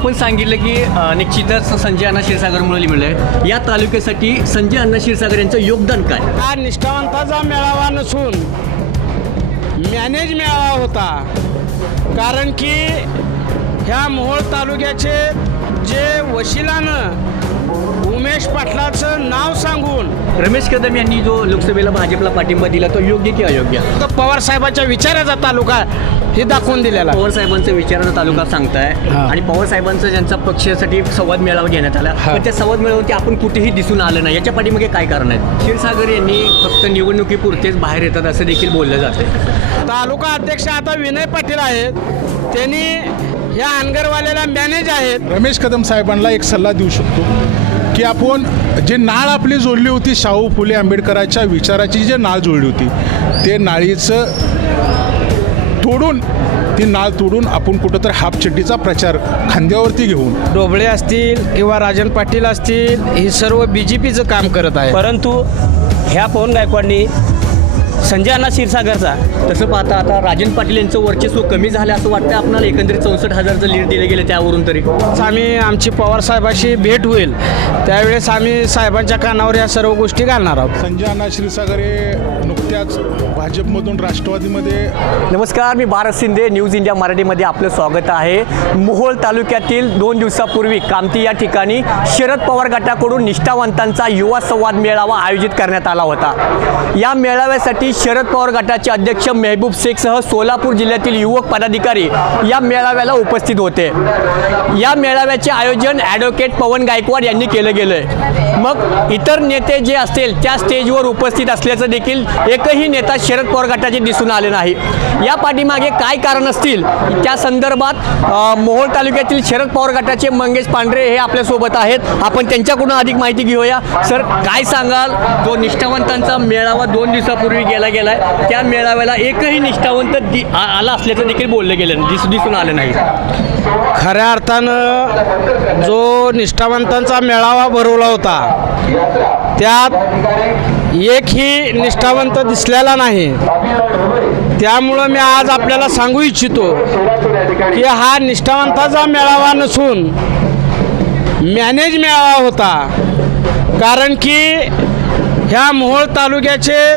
आपण सांगितलं की निश्चितच संजय अण्णा क्षीरसागरमुळे मिळलं या तालुक्यासाठी संजय अण्णा क्षीरसागर यांचं योगदान काय? हा निष्ठावंताचा मेळावा नसून मॅनेज मेळावा होता. कारण की ह्या मोहोळ तालुक्याचे जे वशिलानं उमेश पाटलाचं नाव सांगून. रमेश कदम यांनी जो लोकसभेला भाजपला पाठिंबा दिला तो योग्य की अयोग्य? तो पवार साहेबाच्या विचाराचा तालुका हे दाखवून दिलेला. पवार साहेबांचं विचाराचा तालुका सांगताय हा. आणि पवार साहेबांचं ज्यांचा पक्षासाठी संवाद मेळावा घेण्यात आला हा. पण त्या संवाद मेळावरती आपण कुठेही दिसून आलं नाही. याच्या पाठीमागे काय कारण आहे? क्षीरसागर यांनी फक्त निवडणुकीपुरतेच बाहेर येतात असं देखील बोललं जातं तालुका अध्यक्ष आता विनय पाटील आहेत. त्यांनी ह्या अनगरवाल्याला मॅनेज आहेत. रमेश कदम साहेबांना एक सल्ला देऊ शकतो. की आपण जे नाळ आपली जोडली होती शाहू फुले आंबेडकरांच्या विचाराची जे नाळ जोडली होती ते नाळीचं तोडून ती नाळ तोडून आपण कुठंतरी हाफ चड्डीचा प्रचार खांद्यावरती घेऊन. डोबळे असतील किंवा राजन पाटील असतील हे सर्व बी जे पीचं काम करत आहे परंतु ह्या पवन गायकवाडनी संजय अण्णा क्षीरसागरचा. तसं पाहता आता राजन पाटील यांचं वर्चस्व कमी झालं असं वाटतं आपल्याला एकंदरीत चौसष्ट हजारचं लीड दिलं गेलं त्यावरून तरी. आम्ही आमची पवार साहेबाशी भेट होईल. त्यावेळेस आम्ही साहेबांच्या कानावर या सर्व गोष्टी घालणार आहोत. संजय अण्णा क्षीरसागर हे नुकत्याच भाजपमधून राष्ट्रवादीमध्ये नमस्कार मी भारत शिंदे न्यूज इंडिया मराठीमध्ये आपलं स्वागत आहे. मोहोळ तालुक्यातील दोन दिवसापूर्वी कामती या ठिकाणी शरद पवार गटाकडून निष्ठावंतांचा युवा संवाद मेळावा आयोजित करण्यात आला होता. या मेळाव्यासाठी शरद पवार गटाचे अध्यक्ष मेहबूब शेखसह सोलापूर जिल्ह्यातील युवक पदाधिकारी या मेळाव्याला उपस्थित होते. या मेळाव्याचे आयोजन ॲडव्होकेट पवन गायकवाड यांनी केलं गेलं आहे मग इतर नेते जे असतील त्या स्टेजवर उपस्थित असल्याचं देखील एकही नेता शरद पवार गटाचे दिसून आले नाही. या पाठीमागे काय कारण असतील? त्या संदर्भात मोहोळ तालुक्यातील शरद पवार गटाचे मंगेश पांढरे हे आपल्यासोबत आहेत. आपण त्यांच्याकडून अधिक माहिती घेऊया. सर काय सांगाल? तो निष्ठावंतांचा मेळावा दोन दिवसापूर्वी गेला. गेलाय. त्या मेळाव्याला एकही निष्ठावंत दि- आ- आला असल्याचं देखील बोललं गेलं. दिस दिसून आलं नाही. खऱ्या अर्थानं जो निष्ठावंतांचा मेळावा भरवला होता त्यात एकही निष्ठावंत दिसलेला नाही. त्यामुळं मी आज आपल्याला सांगू इच्छितो की हा निष्ठावंताचा मेळावा नसून मॅनेज मेळावा होता. कारण की ह्या मोहोळ तालुक्याचे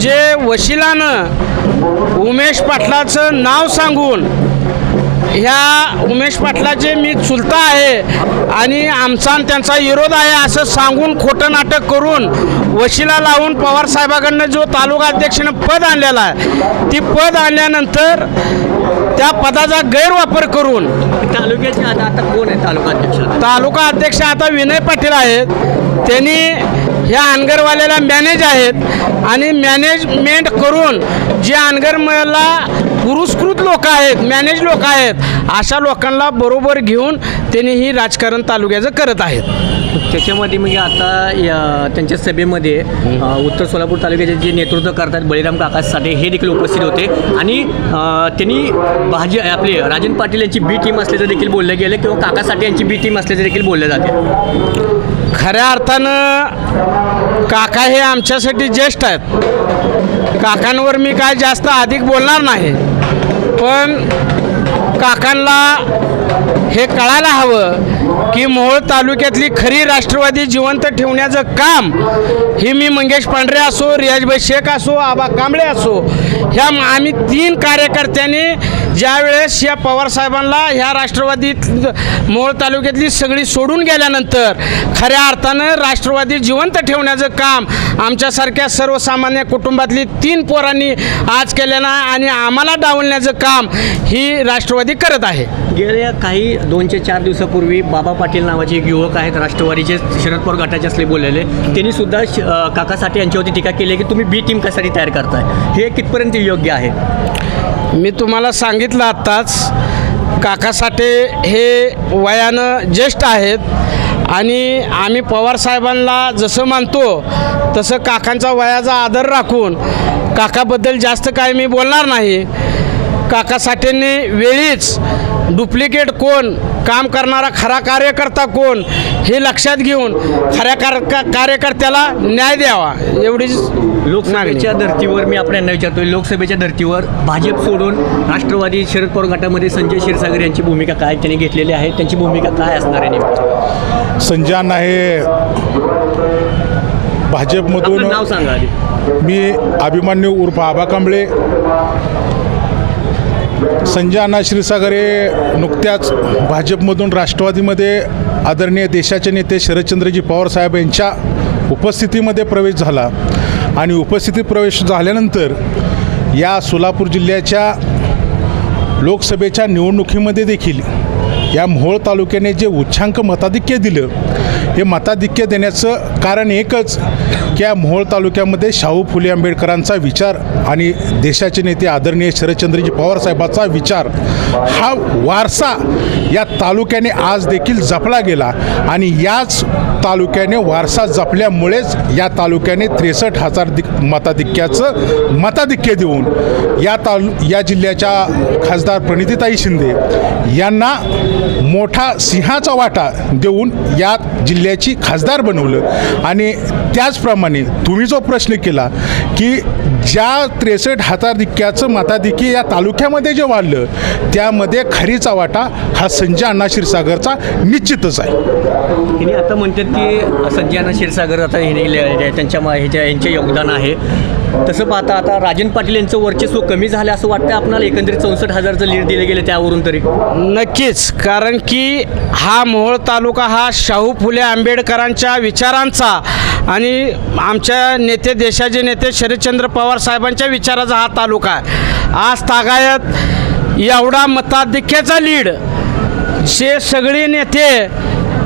जे वशिलानं उमेश पाटलाचं नाव सांगून ह्या उमेश पाटलाचे मी चुलता आहे आणि आमचा त्यांचा विरोध आहे असं सांगून खोटं नाटक करून वशिला लावून पवार साहेबाकडनं जो तालुका अध्यक्षानं पद आणलेलं आहे ती पद आणल्यानंतर त्या पदाचा गैरवापर करून तालुक्याचे आता आता कोण आहे तालुका अध्यक्ष? तालुका अध्यक्ष आता विनय पाटील आहेत. त्यांनी ह्या अनगरवाल्याला मॅनेज आहेत आणि मॅनेजमेंट करून जे अनगरमला पुरस्कृत लोक आहेत मॅनेज लोक आहेत अशा लोकांना बरोबर घेऊन त्यांनी ही राजकारण तालुक्याचं करत आहेत. त्याच्यामध्ये म्हणजे आता या त्यांच्या सभेमध्ये उत्तर सोलापूर तालुक्याचे जे नेतृत्व करतात बळीराम काका साठे हे देखील उपस्थित होते. आणि त्यांनी भाजी आपले राजन पाटील यांची बी टीम असल्याचं देखील बोललं गेलं किंवा काका साठे यांची बी टीम असल्याचं देखील बोललं जाते. खऱ्या अर्थानं काका हे आमच्यासाठी ज्येष्ठ आहेत. काकांवर मी काय जास्त अधिक बोलणार नाही. पण काकांना हे कळायला हवं की मोहोळ तालुक्यातली खरी राष्ट्रवादी जिवंत ठेवण्याचं काम हे मी मंगेश पांढरे असो रियाजभाई शेख असो आबा कांबळे असो ह्या आम्ही तीन कार्यकर्त्यांनी ज्यावेळेस या पवारसाहेबांना ह्या राष्ट्रवादीत मोहोळ तालुक्यातली सगळी सोडून गेल्यानंतर खऱ्या अर्थानं राष्ट्रवादी जिवंत ठेवण्याचं काम आमच्यासारख्या सर्वसामान्य कुटुंबातली तीन पोरांनी आज केल्यानं आणि आम्हाला डावलण्याचं काम ही राष्ट्रवादी करत आहे. गेल्या काही दोनशे चार दिवसापूर्वी बाबा पाटील नावाचे एक युवक आहेत राष्ट्रवादीचे शरद पवार गटाचे असले बोललेले त्यांनी सुद्धा श- यांच्यावरती टीका केली की तुम्ही बी टीम कशासाठी तयार करताय? हे कितपर्यंत योग्य आहे? मी तुम्हाला सांगितलं आत्ताच काका साठे हे वयानं ज्येष्ठ आहेत आणि आम्ही पवारसाहेबांना जसं मानतो तसं काकांचा वयाचा आदर राखून काकाबद्दल जास्त काय मी बोलणार नाही. काका साठेंनी वेळीच डुप्लिकेट कोण काम करणारा खरा कार्यकर्ता कोण हे लक्षात घेऊन खऱ्या कार का- कार्यकर्त्याला न्याय द्यावा एवढीच लोकसभेच्या धर्तीवर मी आपल्याला विचारतोय लोकसभेच्या धर्तीवर भाजप सोडून राष्ट्रवादी शरद पवार गटामध्ये संजय क्षीरसागर यांची भूमिका काय त्यांनी घेतलेली आहे? त्यांची भूमिका काय असणार आहे नेमकी? संजय अण्णा हे भाजपमधून नाव सांगा मी अभिमन्यू उर्फ आबा कांबळे संजय अण्णा क्षीरसागर हे नुकत्याच भाजपमधून राष्ट्रवादीमध्ये आदरणीय देशाचे नेते शरदचंद्रजी पवार साहेब यांच्या उपस्थितीमध्ये प्रवेश झाला. आणि उपस्थितीत प्रवेश झाल्यानंतर या सोलापूर जिल्ह्याच्या लोकसभेच्या निवडणुकीमध्ये देखील या मोहोळ तालुक्याने जे उच्चांक मताधिक्य दिलं हे मताधिक्य देण्याचं कारण एकच त्या या मोहोळ तालुक्यामध्ये शाहू फुले आंबेडकरांचा विचार आणि देशाचे नेते आदरणीय शरदचंद्रजी पवारसाहेबाचा विचार हा वारसा या तालुक्याने आज देखील जपला गेला आणि याच तालुक्याने वारसा जपल्यामुळेच या तालुक्याने त्रेसष्ट हजार दिक मताधिक्याचं मताधिक्य देऊन या तालु या जिल्ह्याच्या खासदार प्रणितीताई शिंदे यांना मोठा सिंहाचा वाटा देऊन या जिल्ह्याची खासदार बनवलं. आणि त्याचप्रमाणे तुम्ही जो प्रश्न केला की ज्या त्रेसष्ट हजारधिक्याचं मताधिक्य या तालुक्यामध्ये जे वाढलं त्यामध्ये खरीचा वाटा हा संजय अण्णा क्षीरसागरचा निश्चितच आहे. आता म्हणतात की अण्णा क्षीरसागर आता हे त्यांच्या मा- ह्याच्या यांचे योगदान आहे. तसं पाहता आता राजन पाटील यांचं वर्चस्व कमी झालं असं वाटतं आपल्याला एकंदरीत चौसष्ट हजारचं लीड दिले गेले त्यावरून तरी. नक्कीच कारण की हा मोहोळ तालुका हा शाहू फुले आंबेडकरांच्या विचारांचा आणि आमच्या नेते देशाचे नेते शरदचंद्र पवार साहेबांच्या विचाराचा हा तालुका आहे. आज तागायत एवढा मताधिक्याचा लीड जे सगळे नेते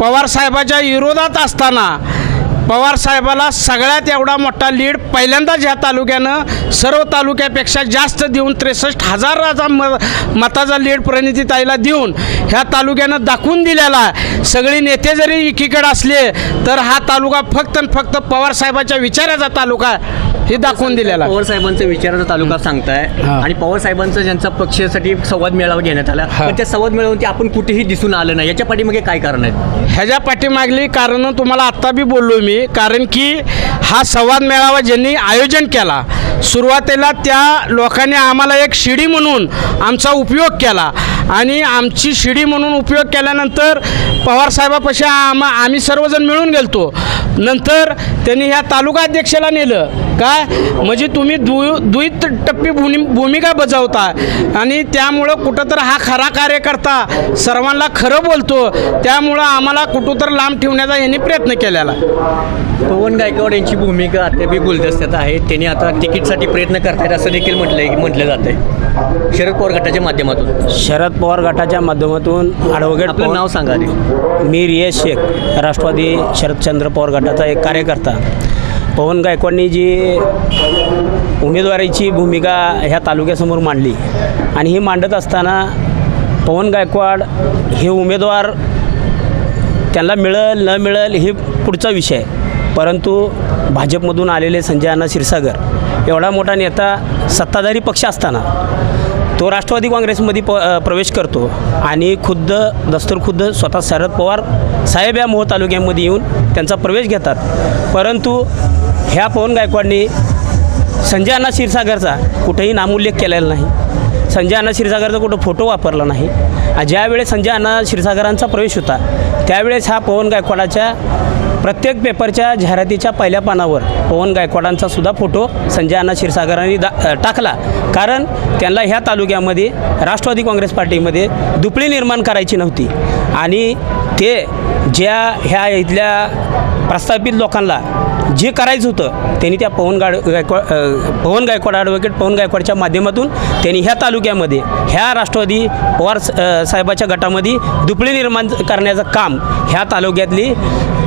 पवार साहेबाच्या विरोधात असताना पवार साहेबाला सगळ्यात एवढा मोठा लीड पहिल्यांदाच ह्या तालुक्यानं सर्व तालुक्यापेक्षा जास्त देऊन त्रेसष्ट हजाराचा म मताचा लीड प्रणितीताईला देऊन ह्या तालुक्यानं दाखवून दिलेला सगळे नेते जरी एकीकडे असले तर हा तालुका फक्त आणि फक्त पवार साहेबाच्या विचाराचा तालुका आहे, हे दाखवून दिलेला. पवार साहेबांचा विचाराचा तालुका सांगताय. आणि पवार साहेबांचा ज्यांचा पक्षासाठी संवाद मेळावा घेण्यात आला. पण त्या संवाद मेळावून आपण कुठेही दिसून आलं नाही याच्या पाठीमागे काय कारण आहेत ह्याच्या पाठीमागली कारणं तुम्हाला आत्ता बी बोललो मी कारण की हा संवाद मेळावा ज्यांनी आयोजन केला सुरुवातीला त्या लोकांनी आम्हाला एक शिडी म्हणून आमचा उपयोग केला आणि आमची शिडी म्हणून उपयोग केल्यानंतर पवारसाहेबापाशी आम आम्ही सर्वजण मिळून गेलतो नंतर त्यांनी ह्या तालुका अध्यक्षाला नेलं काय? म्हणजे तुम्ही दु द्वित टप्पी भूमि भूमिका बजावता आणि त्यामुळं कुठं तर हा खरा कार्यकर्ता सर्वांना खरं बोलतो त्यामुळं आम्हाला कुठं तर लांब ठेवण्याचा यांनी प्रयत्न केलेला. पवन गायकवाड यांची भूमिका अद्यापही गुलदस्त्यात आहे. त्यांनी आता तिकीटसाठी प्रयत्न करतायत असं देखील म्हटलंय म्हटलं जात आहे शरद पवार गटाच्या माध्यमातून. शरद पवार गटाच्या माध्यमातून ॲडव्होकेट आपलं नाव सांगा मी रियाज शेख राष्ट्रवादी शरदचंद्र पवार गटाचा एक कार्यकर्ता. पवन गायकवाडनी जी उमेदवारीची भूमिका ह्या तालुक्यासमोर मांडली आणि ही मांडत असताना पवन गायकवाड हे उमेदवार त्यांना मिळेल न मिळेल हे पुढचा विषय. परंतु भाजपमधून आलेले संजय अण्णा क्षीरसागर एवढा मोठा नेता सत्ताधारी पक्ष असताना तो राष्ट्रवादी काँग्रेसमध्ये प प्रवेश करतो आणि खुद्द दस्तर खुद्द स्वतः शरद पवार साहेब या मोह तालुक्यामध्ये येऊन त्यांचा प्रवेश घेतात. परंतु ह्या पवन गायकवाडनी संजय अण्णा क्षीरसागरचा कुठेही नामोल्लेख केलेला नाही. संजय अण्णा क्षीरसागरचा कुठं फोटो वापरला नाही. ज्यावेळेस संजय अण्णा क्षीरसागरांचा प्रवेश होता त्यावेळेस हा पवन गायकवाडाच्या प्रत्येक पेपरच्या जाहिरातीच्या पहिल्या पानावर पवन गायकवाडांचा सुद्धा फोटो संजय अण्णा क्षीरसागरांनी दा टाकला. कारण त्यांना ह्या तालुक्यामध्ये राष्ट्रवादी काँग्रेस पार्टीमध्ये दुपळी निर्माण करायची नव्हती. आणि ते ज्या ह्या इथल्या प्रस्थापित लोकांना जे करायचं होतं त्यांनी त्या पवन गाड गायकवाड पवन गायकवाड ॲडव्होकेट पवन गायकवाडच्या माध्यमातून त्यांनी ह्या तालुक्यामध्ये ह्या राष्ट्रवादी पवार साहेबाच्या गटामध्ये दुपळी निर्माण करण्याचं काम ह्या तालुक्यातली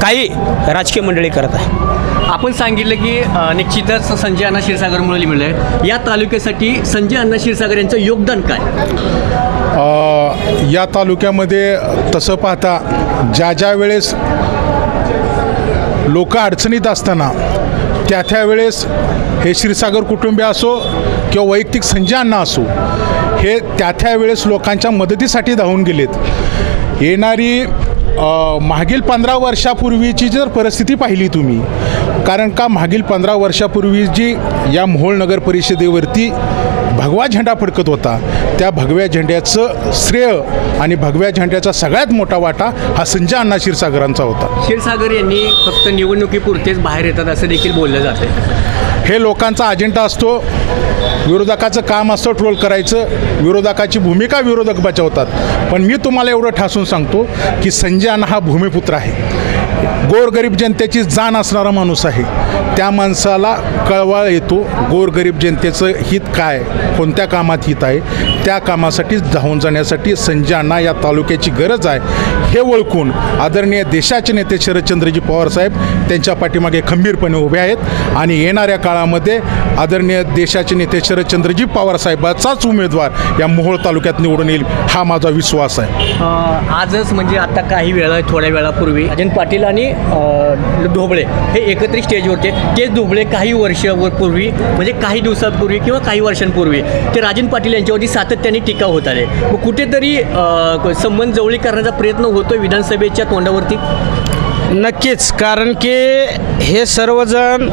काही राजकीय मंडळी करत आहे आपण सांगितलं की निश्चितच संजय अण्णा क्षीरसागरमुळे मिळलं या तालुक्यासाठी संजय अण्णा क्षीरसागर यांचं योगदान काय? अ, या तालुक्यामध्ये तसं पाहता ज्या ज्या वेळेस लोक अडचणीत असताना त्या त्यावेळेस हे क्षीरसागर कुटुंबीय असो किंवा वैयक्तिक संजय अण्णा असो हे त्या त्यावेळेस लोकांच्या मदतीसाठी धावून गेलेत. येणारी मागील पंधरा वर्षापूर्वीची जर परिस्थिती पाहिली तुम्ही कारण का मागील पंधरा वर्षापूर्वी जी या मोहोळ नगर परिषदेवरती भगवा झेंडा फडकत होता. त्या भगव्या झेंड्याचं श्रेय आणि भगव्या झेंड्याचा सगळ्यात मोठा वाटा हा संजय अण्णा क्षीरसागरांचा होता. क्षीरसागर यांनी फक्त निवडणुकीपुरतेच बाहेर येतात असं देखील बोललं जाते. हे लोकांचा अजेंडा असतो. विरोधकाचं काम असतं ट्रोल करायचं. विरोधकाची भूमिका विरोधक बचावतात पण मी तुम्हाला एवढं ठासून सांगतो की संजय अण्णा हा भूमिपुत्र आहे. गोरगरीब जनतेची जाण असणारा माणूस आहे. त्या माणसाला कळवाळ येतो गोरगरीब जनतेचं हित काय? कोणत्या कामात हित आहे? त्या कामासाठी धावून जाण्यासाठी संजय अण्णा या तालुक्याची गरज आहे. हे ओळखून आदरणीय देशाचे नेते शरदचंद्रजी पवार साहेब त्यांच्या पाठीमागे खंबीरपणे उभे आहेत आणि येणाऱ्या काळामध्ये आदरणीय देशाचे नेते शरदचंद्रजी पवार साहेबाचाच उमेदवार या मोहोळ तालुक्यात निवडून येईल हा माझा विश्वास आहे. आजच म्हणजे आता काही वेळा थोड्या वेळापूर्वी अजयंत पाटील आणि ढोबळे. हे एकत्रित स्टेजवर ते तेच ढोबळे काही वर्षापूर्वी म्हणजे काही दिवसांपूर्वी किंवा काही वर्षांपूर्वी ते राजन पाटील यांच्यावरती सातत्याने टीका होत आले. मग कुठेतरी संबंध जवळी करण्याचा प्रयत्न होतोय विधानसभेच्या तोंडावरती? नक्कीच. कारण की हे सर्वजण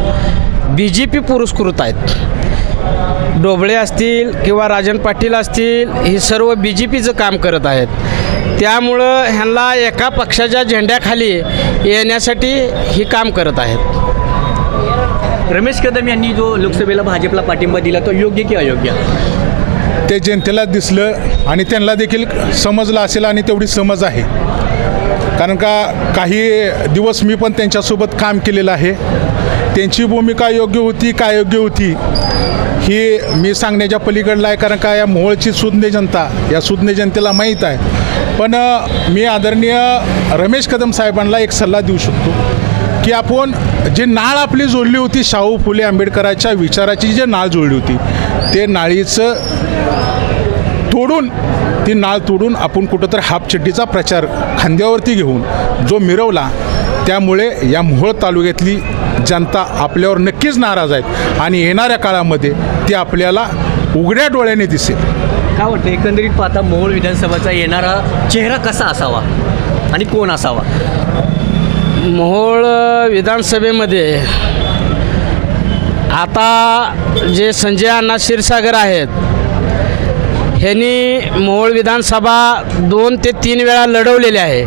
बी जे पी पुरस्कृत आहेत. डोबळे असतील किंवा राजन पाटील असतील ही सर्व बी जे पीचं काम करत आहेत. त्यामुळं ह्यांना एका पक्षाच्या झेंड्याखाली येण्यासाठी ही काम करत आहेत. रमेश कदम यांनी जो लोकसभेला भाजपला पाठिंबा दिला तो योग्य की अयोग्य? ते जनतेला दिसलं आणि त्यांना देखील समजलं असेल आणि तेवढी समज आहे. कारण का काही दिवस मी पण त्यांच्यासोबत काम केलेलं आहे. त्यांची भूमिका योग्य होती का योग्य होती ही मी सांगण्याच्या पलीकडलं आहे कारण का या मोहोळची सुज्ञ जनता या सुज्ञ जनतेला माहीत आहे. पण मी आदरणीय रमेश कदम साहेबांना एक सल्ला देऊ शकतो की आपण जे नाळ आपली जोडली होती शाहू फुले आंबेडकराच्या विचाराची जी नाळ जोडली होती ते नाळीचं तोडून ती नाळ तोडून आपण कुठंतरी हापचड्डीचा प्रचार खांद्यावरती घेऊन जो मिरवला त्यामुळे या मोहोळ तालुक्यातली जनता आपल्यावर नक्कीच नाराज आहेत. आणि येणाऱ्या काळामध्ये ती आपल्याला उघड्या डोळ्याने दिसेल. काय वाटतं एकंदरीत पाहता मोहोळ विधानसभाचा येणारा चेहरा कसा असावा? आणि कोण असावा? मोहोळ विधानसभेमध्ये आता जे संजय अण्णा क्षीरसागर आहेत ह्यांनी मोहोळ विधानसभा दोन ते तीन वेळा लढवलेली आहे.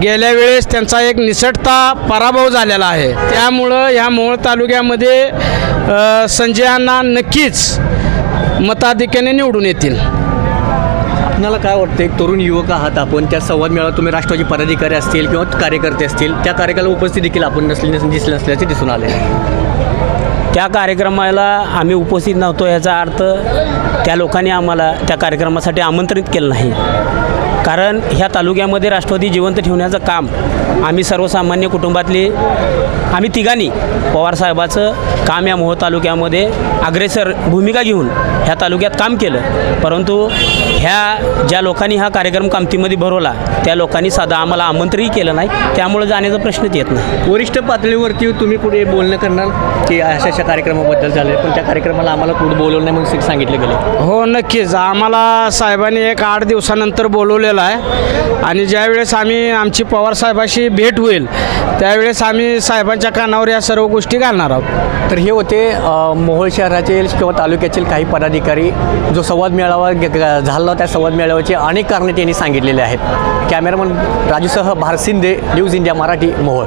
गेल्या वेळेस त्यांचा एक निसटता पराभव झालेला आहे. त्यामुळं ह्या मोहोळ तालुक्यामध्ये अ, संजय अण्णा नक्कीच मताधिक्याने निवडून येतील. आपणाला काय वाटतं एक तरुण युवक आहात आपण त्या संवाद मेळावा तुम्ही राष्ट्रवादी पदाधिकारी असतील किंवा कार्यकर्ते असतील त्या कार्यक्रमाला उपस्थित देखील आपण नसली दिसले नसल्याचे दिसून आले. त्या कार्यक्रमाला आम्ही उपस्थित नव्हतो याचा अर्थ त्या लोकांनी आम्हाला त्या कार्यक्रमासाठी आमंत्रित केलं नाही. कारण ह्या तालुक्यामध्ये राष्ट्रवादी जिवंत ठेवण्याचं काम आम्ही सर्वसामान्य कुटुंबातली आम्ही तिघांनी पवारसाहेबाचं काम या मोहोळ तालुक्यामध्ये अग्रेसर भूमिका घेऊन ह्या तालुक्यात काम केलं. परंतु ह्या ज्या लोकांनी हा कार्यक्रम कामतीमध्ये भरवला त्या लोकांनी साधा आम्हाला आमंत्रणही केलं नाही. त्यामुळे जाण्याचा प्रश्नच येत नाही. वरिष्ठ पातळीवरती तुम्ही कुठे बोलणं करणार की अशा अशा कार्यक्रमाबद्दल झाले पण त्या कार्यक्रमाला आम्हाला कुठं बोलवलं नाही म्हणून सांगितलं गेलं? हो नक्कीच. आम्हाला साहेबांनी एक आठ दिवसानंतर बोलवलेलं आहे. आणि ज्यावेळेस आम्ही आमची पवारसाहेबाशी भेट होईल त्यावेळेस आम्ही साहेबांच्या कानावर या सर्व गोष्टी घालणार आहोत. तर हे होते मोहोळ शहराचे किंवा तालुक्यातील काही पदाधिकारी. जो संवाद मेळावा झाला त्या संवाद मेळाव्याचे अनेक कारणे त्यांनी सांगितलेले आहेत. कॅमेरामन राजूसह भारसिंदे न्यूज इंडिया मराठी मोहोळ.